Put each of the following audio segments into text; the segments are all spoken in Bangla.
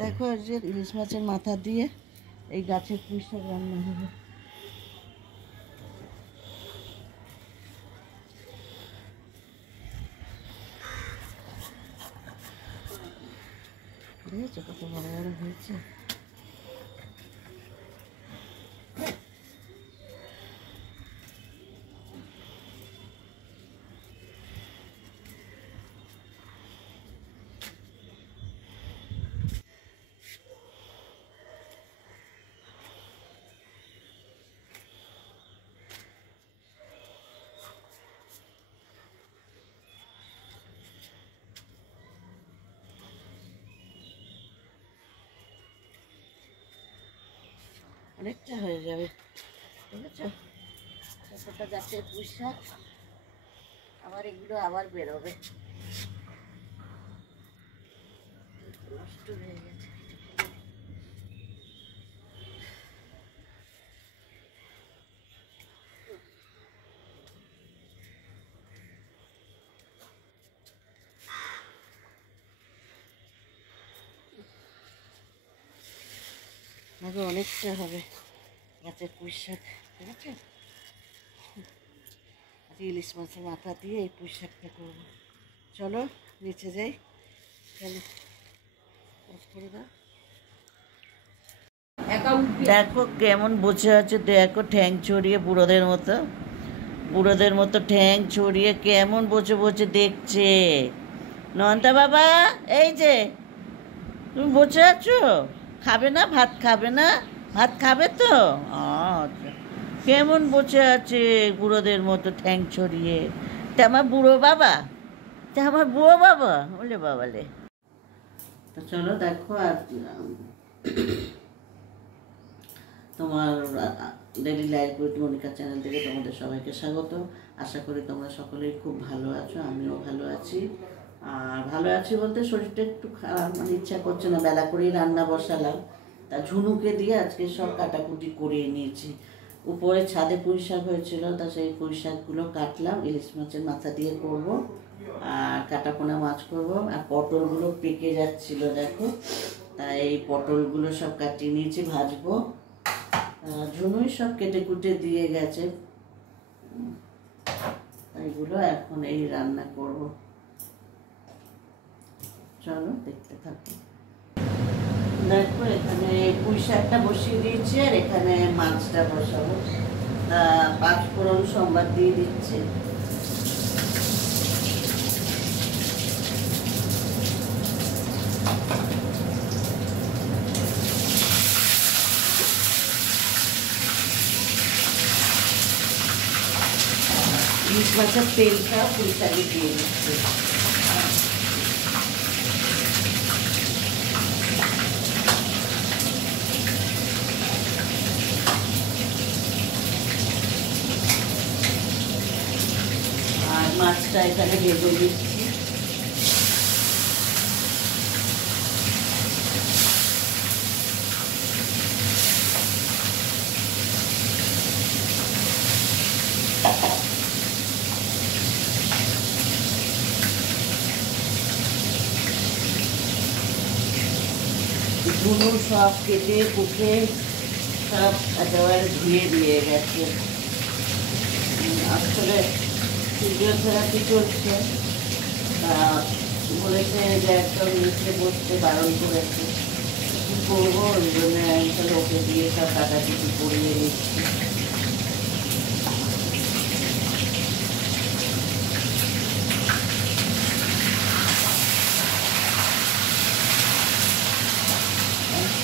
দেখো এই যে ইলিশ মাছের মাথা দিয়ে এই গাছের পুঁই শাক রান্না হবে। দেখেছো কত বড় বড় হয়েছে। অনেকটা হয়ে যাবে, বুঝেছো? কতটা গাছের পুঁই শাক, আবার এগুলো আবার বেরোবে, নষ্ট হয়ে গেছে। আগে অনেকটা হবে গাছের পুঁই শাক, ঠিক আছে? ইলিশ মাছের মাথা দিয়ে এই পুঁই শাকটা করবো। চলো নিচে যাই, চলো করে দাও। দেখো কেমন বসে আছে, দেখো ঠ্যাং ছড়িয়ে বুড়োদের মতো ঠ্যাং ছড়িয়ে কেমন বসে বসে দেখছে। নন্দা বাবা, এই যে তুমি বসে আছো, খাবে না? ভাত খাবে না? ভাত খাবে তো? আচ্ছা, কেমন বসে আছে বুড়োদের মতো ঠ্যাং ছড়িয়ে। তা আমার বুড়ো বাবা, বলে বাবালে। তো চলো দেখো, আর তোমার daily life with Monica channel থেকে তোমাদের সবাইকে স্বাগত। আশা করি তোমরা সকলেই খুব ভালো আছো, আমিও ভালো আছি। আর ভালো আছি বলতে শরীরটা একটু খারাপ, মানে ইচ্ছা করছে না, বেলা করেই রান্না বসালাম। তা ঝুনুকে দিয়ে আজকে সব কাটাকুটি করিয়ে নিয়েছি। উপরে ছাদে পুঁই শাক হয়েছিল, তা সেই পুঁই শাকগুলো কাটলাম, ইলিশ মাছের মাথা দিয়ে করব, আর কাটাপোনা মাছ করব। আর পটলগুলো পেকে যাচ্ছিল দেখো, তাই এই পটলগুলো সব কাটিয়ে নিয়েছি, ভাজবো। ঝুনুই সব কেটে কুটে দিয়ে গেছে, এইগুলো এখন এই রান্না করব। চলো দেখতে থাকো। দেখো এখানে পুঁই শাকটা বসিয়ে দিয়েছি, আর এখানে মাছটা বসাবো। পাঁচ ফোড়ন সম্বাদ দিয়ে দিচ্ছি। ইলিশ মাছের তেলটা পুঁই শাকে দিয়ে দিচ্ছি। আর মাছটা এখানে ভেজে দিচ্ছি। ঝুনো সব কেটে কুটে সব একেবারে ধুয়ে দিয়ে গেছে। আসলে ফিজিওথেরাপি চলছে, বলেছে যে একদম নিচে বসতে বারণ করেছে। কী করবো, ওই জন্য আমি তাহলে ওকে দিয়ে সব কাটাকুটি করিয়ে নিচ্ছি।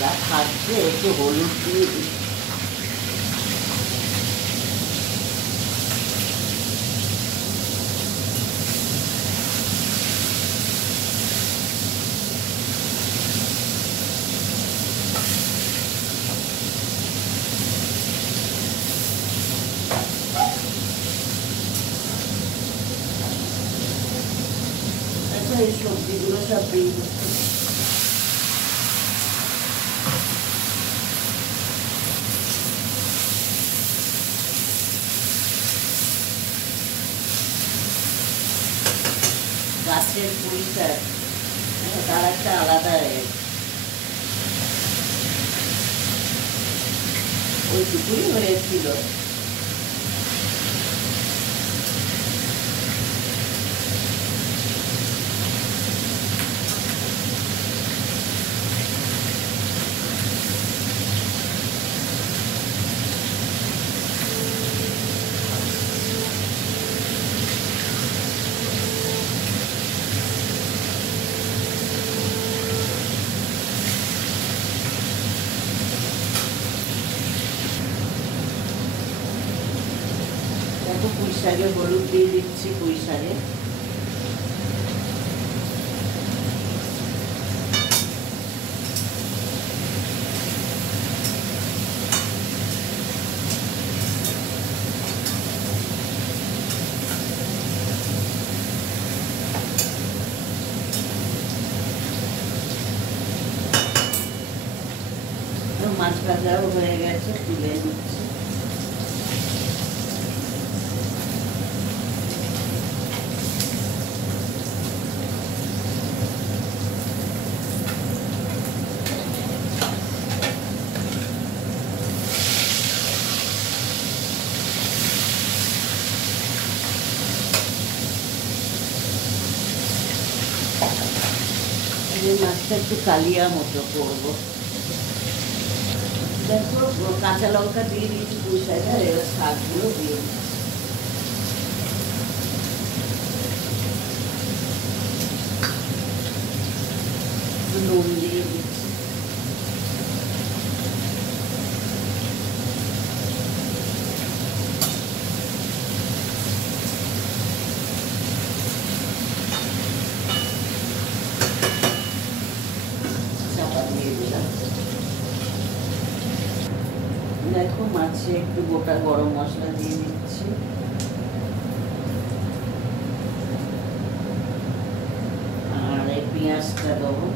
যা খাচ্ছে একটু হলুদ দিয়ে দিচ্ছি। এই সবজিগুলো সব দিয়ে দিচ্ছি। গাছের পুঁই শাক তার একটা আলাদা ওইটুকুই হয়েছিল। দেখো পুঁই শাকে হলুদ দিয়ে দিচ্ছি, পুঁই শাকে মাছ ভাজাও হয়ে গেছে, তুলে নিচ্ছি। এই মাছটা একটু কালিয়া মতো করবো। দেখো কাঁচা লঙ্কা দিয়ে দিয়েছি পুঁই শাকে, আর এবার শাকগুলো দিয়ে দিচ্ছি। নুন দিয়ে দিচ্ছি। চাপা দিয়ে দিলাম। দেখো মাছে একটু গোটা গরম মশলা দিয়ে দিচ্ছি, আর এই পেঁয়াজটা দেবো।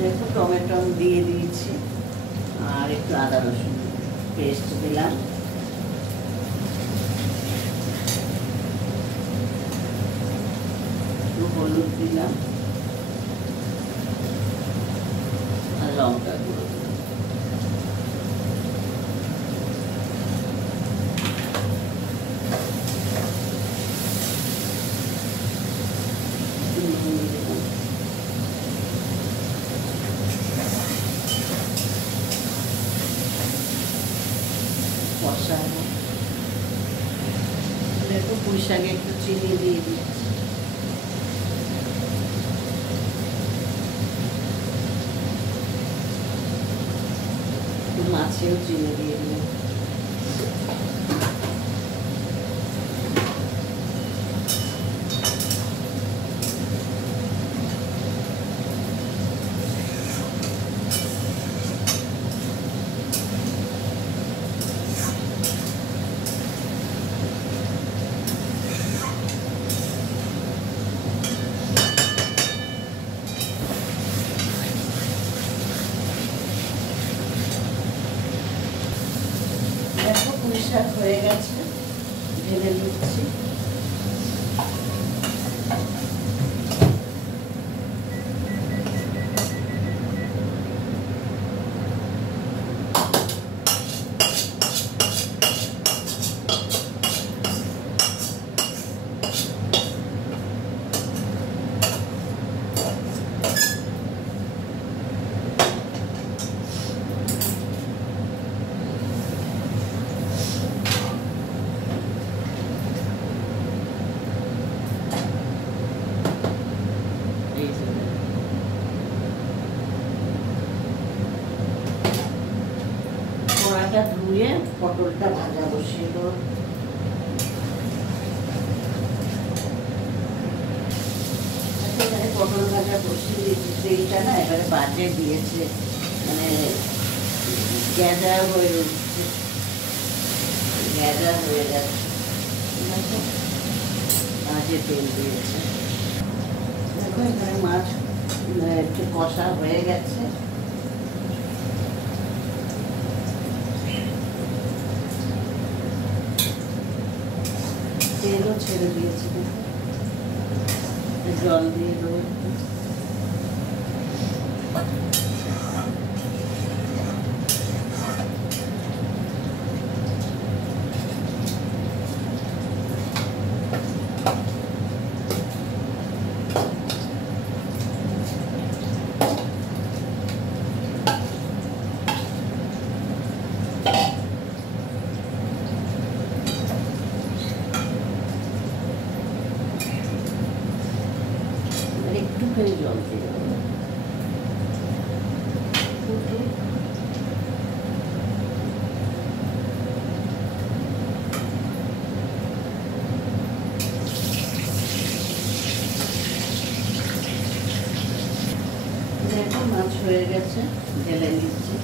দেখো টমেটো দিয়ে দিয়েছি, আর একটু আদা রসুন পেস্ট দিলাম, একটু হলুদ দিলাম, আর লঙ্কা গুঁড়ো দিলাম। কষাবো। দেখো পুঁই শাকে একটু চিনি দিয়ে দিচ্ছি। মাছেও চিনি দিয়ে দিলাম। দেখো পুঁই শাক হয়ে গেছে, ঢেলে দিচ্ছি। কড়াটা ধুয়ে পটলটা ভাজা বসিয়ে দেবো। এখানে পটল ভাজা বসিয়ে দিয়েছি, তেলটা না এবারে বাজে দিয়েছে, মানে গ্যাদা হয়ে উঠছে, গ্যাদা হয়ে যাচ্ছে, বাজে তেল দিয়েছে। দেখো এখানে মাছ একটু কষা হয়ে গেছে। তেলও ছেড়ে দিয়েছি, জল দিয়ে দেবো। একটুখানি জল দিয়ে দেবো। দেখো মাছ হয়ে গেছে, ঢেলে নিচ্ছি।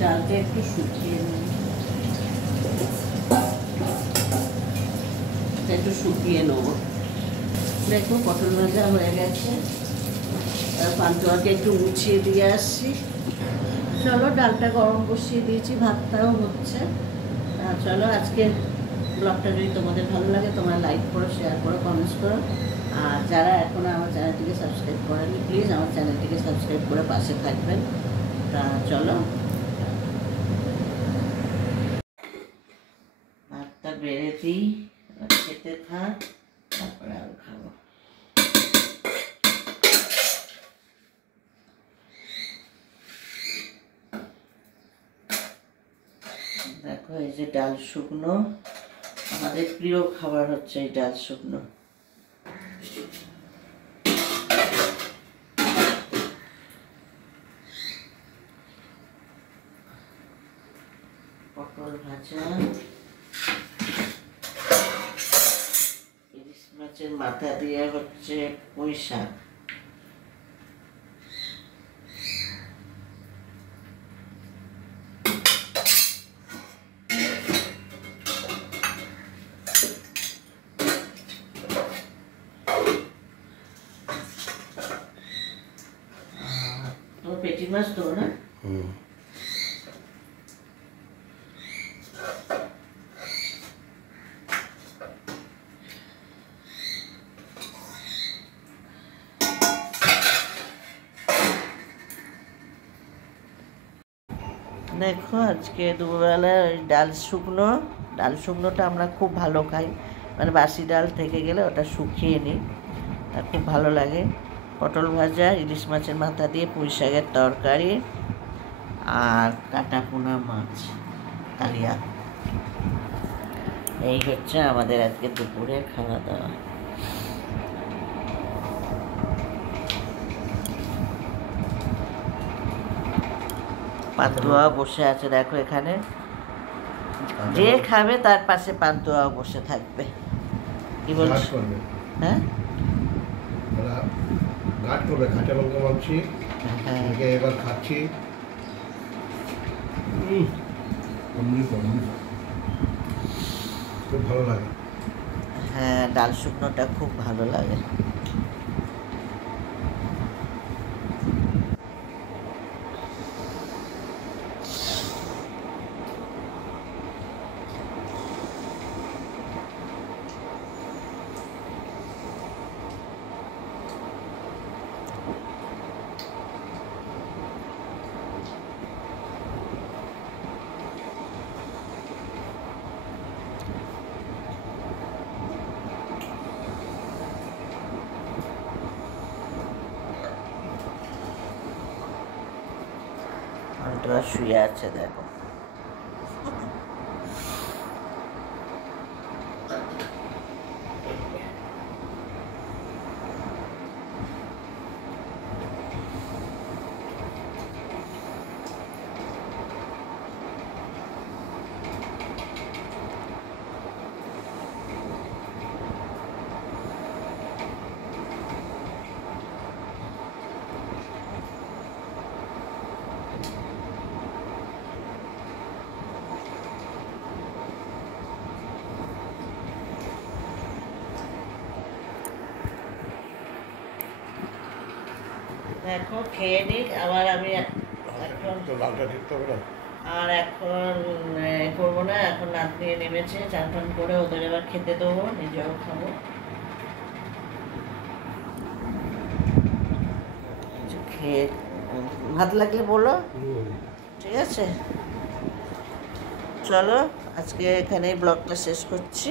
ডালটা একটু শুকিয়ে নিই, একটু শুকিয়ে নেবো। দেখো পটল ভাজা হয়ে গেছে, পান্তুয়াকে একটু মুছিয়ে দিয়ে আসছি। চলো ডালটা গরম বসিয়ে দিয়েছি, ভাতটাও হচ্ছে। চলো আজকের ব্লগটা যদি তোমাদের ভালো লাগে তোমরা লাইক করো, শেয়ার করো, কমেন্টস করো। আর যারা এখনও আমার চ্যানেলটিকে সাবস্ক্রাইব করেনি প্লিজ আমার চ্যানেলটিকে সাবস্ক্রাইব করে পাশে থাকবেন। তা চলো ভাতটা বেড়ে দিই, খেতে থাক, তারপরে আর খাবো। দেখো এই যে ডাল শুকনো, আমাদের প্রিয় খাবার হচ্ছে এই ডাল শুকনো। পটল ভাজা, ইলিশ মাছের মাথা দিয়ে হচ্ছে পুঁই শাক। তোমার পেটি মাছ তো না? দেখো আজকে দুবেলা ডাল শুকনোটা আমরা খুব ভালো খাই, মানে বাসি ডাল থেকে গেলে ওটা শুকিয়ে নিই, আর খুব ভালো লাগে। পটল ভাজা, ইলিশ মাছের মাথা দিয়ে পুঁই শাকের তরকারি, আর কাটা পোনা মাছ কালিয়া। এই হচ্ছে আমাদের আজকে দুপুরের খাওয়া দাওয়া। পান্তুয়া বসে আছে, দেখো এখানে যে খাবে তার পাশে পান্তুয়াও বসে থাকবে। কি বলছ? হ্যাঁ ঘাট করবে, ঘাটে লঙ্কা মারছি, এবার খাচ্ছি। খুব ভালো লাগে। হ্যাঁ ডাল শুকনোটা খুব ভালো লাগে। ওটা শুয়ে আছে দেখো। দেখো খেয়ে নিক, আবার আমি এখন তো লালটা ঠিক হবে না। আর এখন করবো না, এখন রাত নিয়ে নেমেছে, চান টান করে ওদের এবার খেতে দেবো, নিজেও খাবো। খেয়ে ভাত লাগলে বলো, ঠিক আছে? চলো আজকে এখানেই ব্লগটা শেষ করছি।